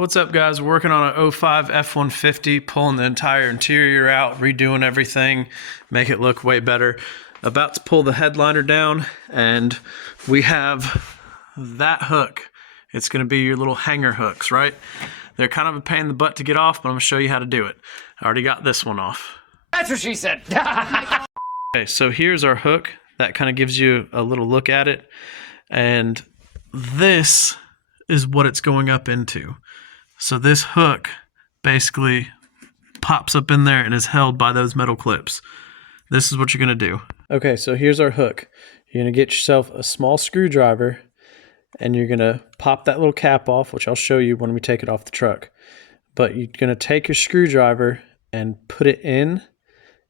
What's up, guys? We're working on an 05 F-150, pulling the entire interior out, redoing everything, make it look way better. About to pull the headliner down, and we have that hook. It's going to be your little hanger hooks, right? They're kind of a pain in the butt to get off, but I'm going to show you how to do it. I already got this one off. That's what she said. Okay, so here's our hook. That kind of gives you a little look at it. And this is what it's going up into. So this hook basically pops up in there and is held by those metal clips. This is what you're going to do. Okay, so here's our hook. You're going to get yourself a small screwdriver and you're going to pop that little cap off, which I'll show you when we take it off the truck. But you're going to take your screwdriver and put it in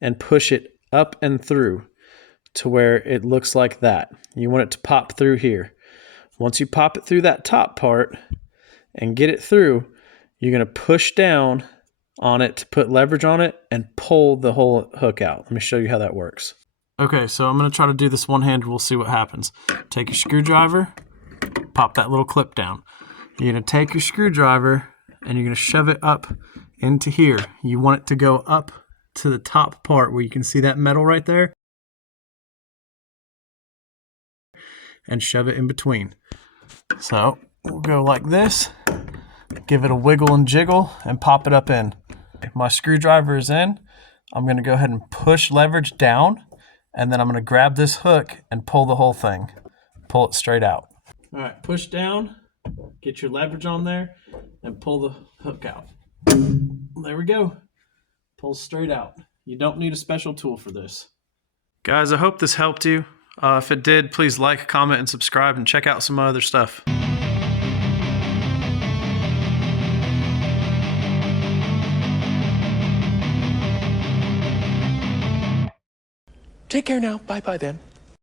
and push it up and through to where it looks like that. You want it to pop through here. Once you pop it through that top part and get it through, you're going to push down on it to put leverage on it and pull the whole hook out. Let me show you how that works. Okay, so I'm going to try to do this one-handed. We'll see what happens. Take your screwdriver, pop that little clip down. You're going to take your screwdriver and you're going to shove it up into here. You want it to go up to the top part where you can see that metal right there, and shove it in between. So we'll go like this, give it a wiggle and jiggle, and pop it up in. My screwdriver is in. I'm going to go ahead and push leverage down, and then I'm going to grab this hook and pull the whole thing. Pull it straight out. All right, push down, get your leverage on there, and pull the hook out. There we go. Pull straight out. You don't need a special tool for this. Guys, I hope this helped you. If it did, please like, comment, and subscribe, and check out some other stuff. Take care now. Bye-bye then.